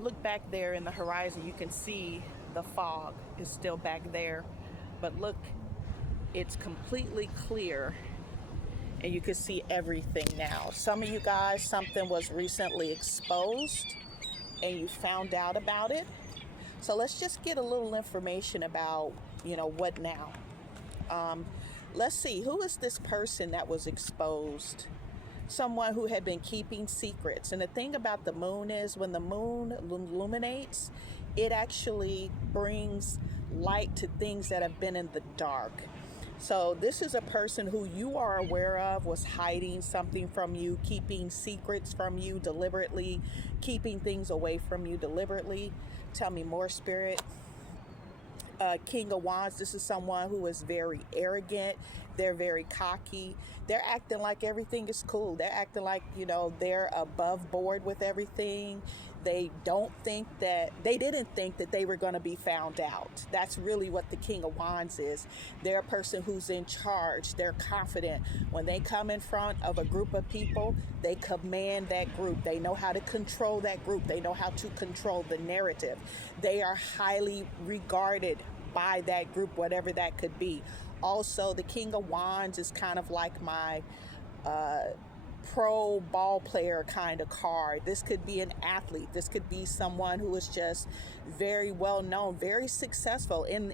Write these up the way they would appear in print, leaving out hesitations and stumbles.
you look back there in the horizon, you can see the fog is still back there. But look, it's completely clear and you can see everything now. Some of you guys, something was recently exposed and you found out about it. So let's just get a little information about, what now? Let's see, who is this person that was exposed? Someone who had been keeping secrets. And the thing about the moon is when the moon illuminates, it actually brings light to things that have been in the dark. So this is a person who you are aware of was hiding something from you, keeping secrets from you deliberately, keeping things away from you deliberately. Tell me more, Spirit. King of Wands, this is someone who is very arrogant. They're very cocky. They're acting like everything is cool. They're acting like, they're above board with everything. They didn't think that they were going to be found out. That's really what the King of Wands is. They're a person who's in charge. They're confident. When they come in front of a group of people, they command that group. They know how to control that group. They know how to control the narrative. They are highly regarded by that group, whatever that could be. Also, the King of Wands is kind of like my pro ball player kind of card. This could be an athlete. This could be someone who is just very well known, very successful and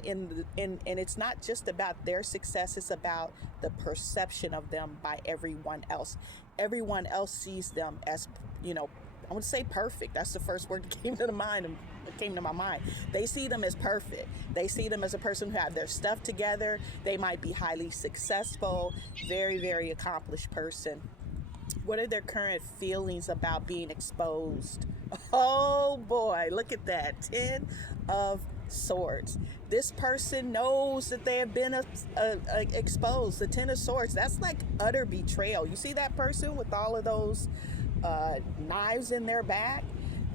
it's not just about their success, it's about the perception of them by everyone else. Everyone else sees them as, I would say perfect. That's the first word that came to my mind. They see them as perfect. They see them as a person who have their stuff together. They might be highly successful, very, very accomplished person. What are their current feelings about being exposed? Oh boy, look at that. 10 of Swords. This person knows that they have been exposed. The 10 of Swords, that's like utter betrayal. You see that person with all of those knives in their back?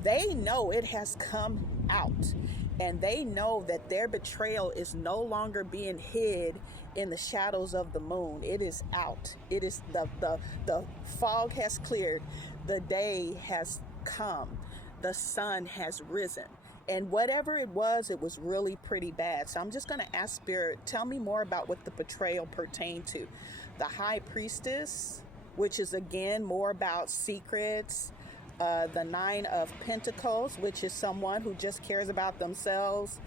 They know it has come out, and they know that their betrayal is no longer being hid in the shadows of the moon. It is out. It is the fog has cleared. The day has come. The sun has risen. And whatever it was really pretty bad. So I'm just going to ask Spirit, tell me more about what the betrayal pertained to. The High Priestess, which is again more about secrets. The 9 of Pentacles, which is someone who just cares about themselves.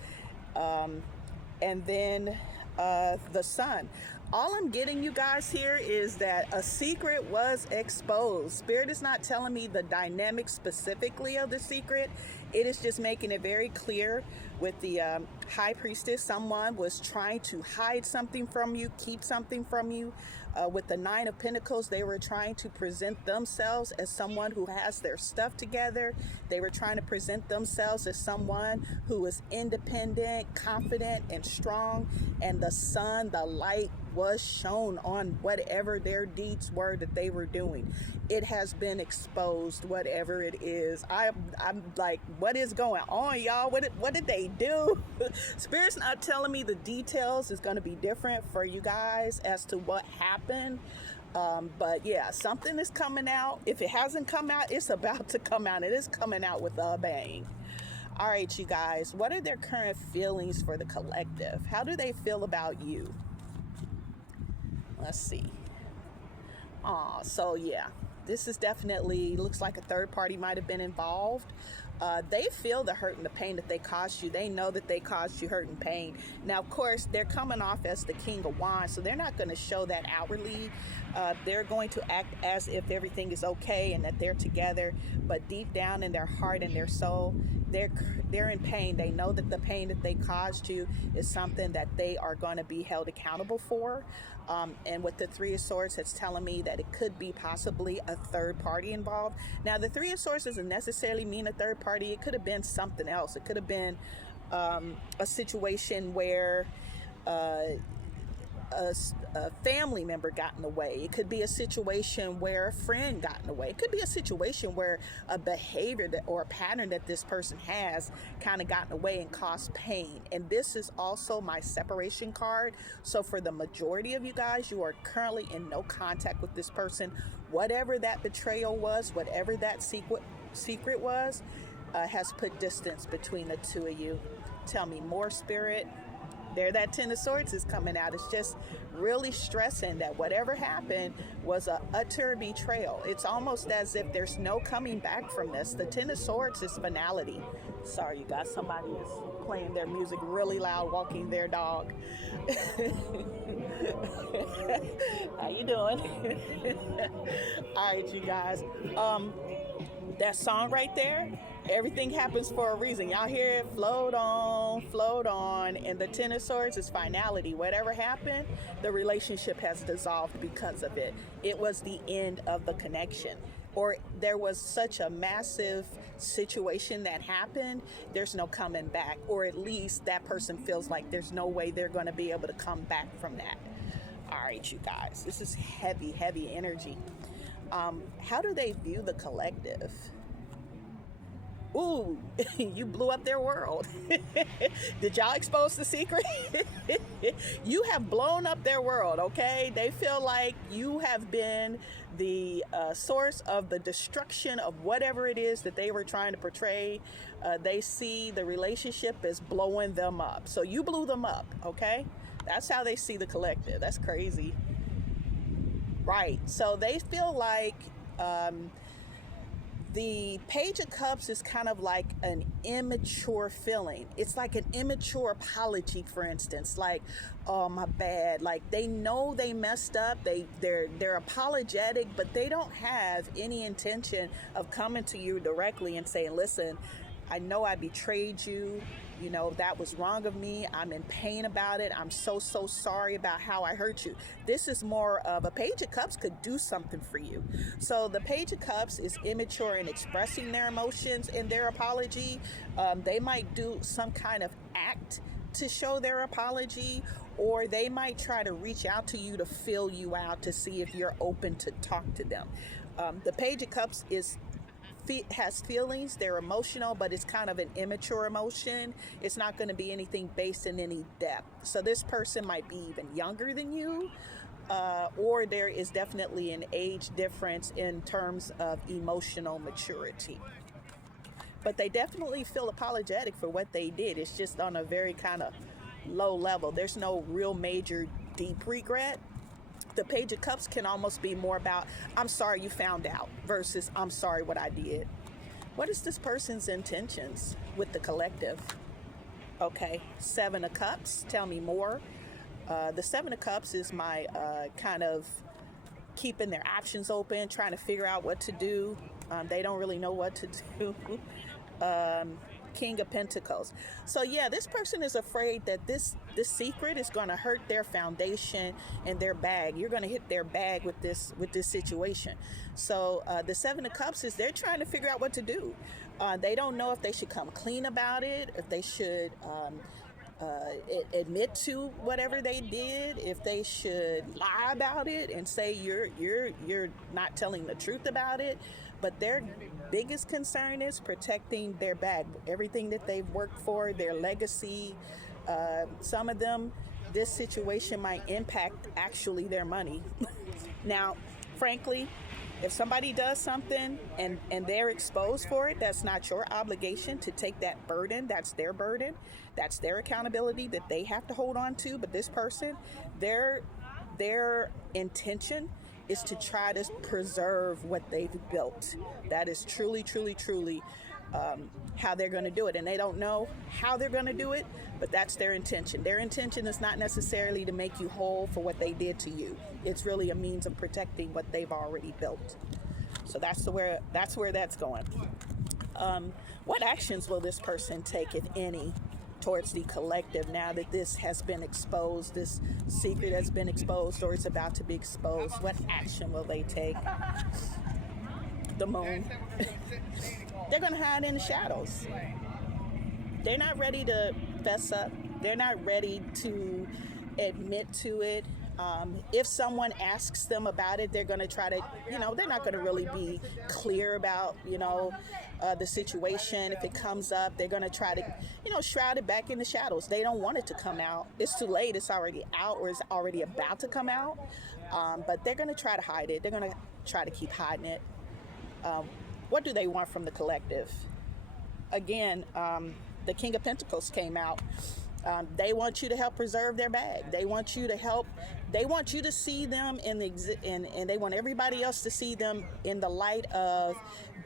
And then the Sun. All I'm getting you guys here is that a secret was exposed. Spirit is not telling me the dynamics specifically of the secret. It is just making it very clear with the High Priestess. Someone was trying to hide something from you, keep something from you. With the 9 of Pentacles, they were trying to present themselves as someone who has their stuff together. They were trying to present themselves as someone who is independent, confident, and strong. And the sun, the light, was shown on whatever their deeds were that they were doing. It has been exposed, whatever it is. I'm like, what is going on, y'all? What did they do? Spirit's not telling me the details. Is going to be different for you guys as to what happened. But yeah, something is coming out. If it hasn't come out, it's about to come out. It is coming out with a bang. All right, you guys, what are their current feelings for the collective? How do they feel about you? Let's see. So yeah, this is definitely, looks like a third party might have been involved. They feel the hurt and the pain that they caused you. They know that they caused you hurt and pain. Now, of course, they're coming off as the King of Wands, so they're not going to show that outwardly. They're going to act as if everything is okay and that they're together, but deep down in their heart and their soul, they're in pain. They know that the pain that they caused you is something that they are going to be held accountable for. And with the 3 of Swords, it's telling me that it could be possibly a third party involved. Now, the 3 of Swords doesn't necessarily mean a third party. It could have been something else. It could have been a situation where a family member got in the way. It could be a situation where a friend got in the way. It could be a situation where a behavior or a pattern that this person has kind of got in the way and caused pain. And this is also my separation card. So for the majority of you guys, you are currently in no contact with this person. Whatever that betrayal was, whatever that secret was, has put distance between the two of you. Tell me more, Spirit. There, that Ten of Swords is coming out. It's just really stressing that whatever happened was a utter betrayal. It's almost as if there's no coming back from this. The Ten of Swords is finality. Sorry, you guys. Somebody is playing their music really loud, walking their dog. How you doing? All right, you guys. That song right there, everything happens for a reason. Y'all hear it? Float on, float on. And the Ten of Swords is finality. Whatever happened, the relationship has dissolved because of it. It was the end of the connection. Or there was such a massive situation that happened, there's no coming back. Or at least that person feels like there's no way they're going to be able to come back from that. All right, you guys. This is heavy, heavy energy. How do they view the collective? Ooh, you blew up their world. Did y'all expose the secret? You have blown up their world, okay? They feel like you have been the source of the destruction of whatever it is that they were trying to portray. They see the relationship as blowing them up. So you blew them up, okay? That's how they see the collective. That's crazy. Right. So they feel like the Page of Cups is kind of like an immature feeling. It's like an immature apology, for instance, like, oh, my bad. Like, they know they messed up. They're apologetic, but they don't have any intention of coming to you directly and saying, listen, I know I betrayed you. You know, that was wrong of me. I'm in pain about it. I'm so sorry about how I hurt you. This is more of a Page of Cups could do something for you. So the Page of Cups is immature in expressing their emotions in their apology. They might do some kind of act to show their apology, or they might try to reach out to you to fill you out to see if you're open to talk to them. The Page of Cups has feelings, they're emotional, but it's kind of an immature emotion. It's not going to be anything based in any depth. So this person might be even younger than you, or there is definitely an age difference in terms of emotional maturity. But they definitely feel apologetic for what they did. It's just on a very kind of low level. There's no real major deep regret. The Page of Cups can almost be more about, I'm sorry you found out, versus I'm sorry what I did. What is this person's intentions with the collective? Okay, Seven of Cups, tell me more. The Seven of Cups is my kind of keeping their options open, trying to figure out what to do. They don't really know what to do. King of Pentacles. So yeah, this person is afraid that this secret is going to hurt their foundation and their bag. You're going to hit their bag with this situation. So the Seven of Cups is they're trying to figure out what to do. They don't know if they should come clean about it, if they should admit to whatever they did, if they should lie about it and say you're not telling the truth about it. But their biggest concern is protecting their bag, everything that they've worked for, their legacy. Some of them, this situation might impact actually their money. Now, frankly, if somebody does something and they're exposed for it, that's not your obligation to take that burden. That's their burden. That's their accountability that they have to hold on to. But this person, their intention is to try to preserve what they've built. That is truly how they're going to do it. And they don't know how they're going to do it, but that's their intention. Their intention is not necessarily to make you whole for what they did to you. It's really a means of protecting what they've already built. So that's where that's going. What actions will this person take, if any, towards the collective now that this has been exposed, this secret has been exposed, or it's about to be exposed? What action will they take? The Moon. They're going to hide in the shadows. They're not ready to fess up. They're not ready to admit to it. If someone asks them about it, they're going to try to, they're not going to really be clear about, the situation. If it comes up, they're going to try to, shroud it back in the shadows. They don't want it to come out. It's too late. It's already out, or it's already about to come out. But they're going to try to hide it. They're going to try to keep hiding it. What do they want from the collective? again, the King of Pentacles came out. They want you to help preserve their bag. They want you to help. They want you to see them in the and they want everybody else to see them in the light of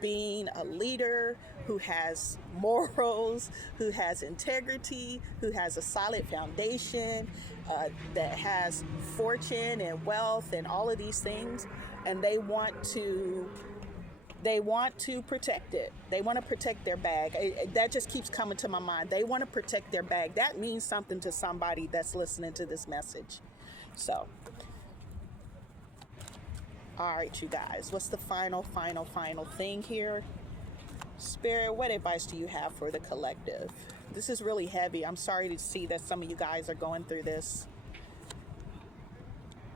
being a leader who has morals, who has integrity, who has a solid foundation, that has fortune and wealth and all of these things, and they want to protect it. They want to protect their bag. That just keeps coming to my mind. They want to protect their bag. That means something to somebody that's listening to this message. So, all right, you guys, what's the final thing here? Spirit, what advice do you have for the collective? This is really heavy. I'm sorry to see that some of you guys are going through this.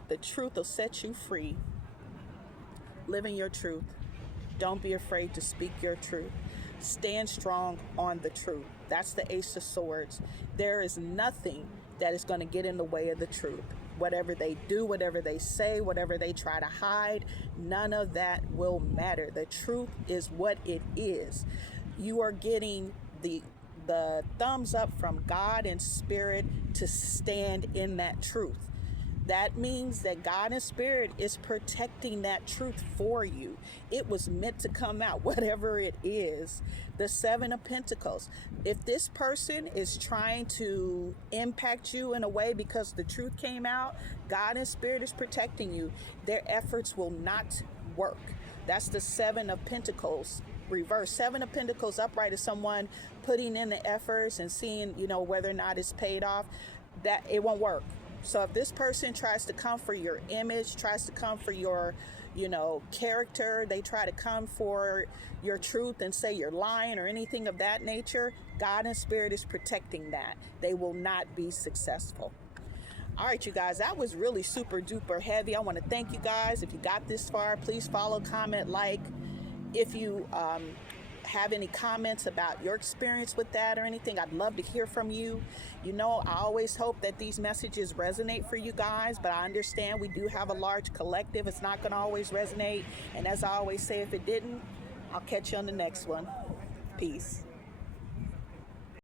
The truth will set you free. Live in your truth. Don't be afraid to speak your truth. Stand strong on the truth. That's the Ace of Swords. There is nothing that is going to get in the way of the truth. Whatever they do, whatever they say, whatever they try to hide, none of that will matter. The truth is what it is. You are getting the thumbs up from God and Spirit to stand in that truth. That means that God and Spirit is protecting that truth for you. It was meant to come out, whatever it is. The Seven of Pentacles. If this person is trying to impact you in a way because the truth came out, God and Spirit is protecting you. Their efforts will not work. That's the Seven of Pentacles reverse. Seven of Pentacles upright is someone putting in the efforts and seeing, whether or not it's paid off. That it won't work. So if this person tries to come for your image, tries to come for your, character, they try to come for your truth and say you're lying or anything of that nature, God and Spirit is protecting that. They will not be successful. All right, you guys, that was really super duper heavy. I want to thank you guys. If you got this far, please follow, comment, like. If you have any comments about your experience with that or anything, I'd love to hear from you. I always hope that these messages resonate for you guys, but I understand we do have a large collective. It's not going to always resonate. And as I always say, if it didn't, I'll catch you on the next one. Peace.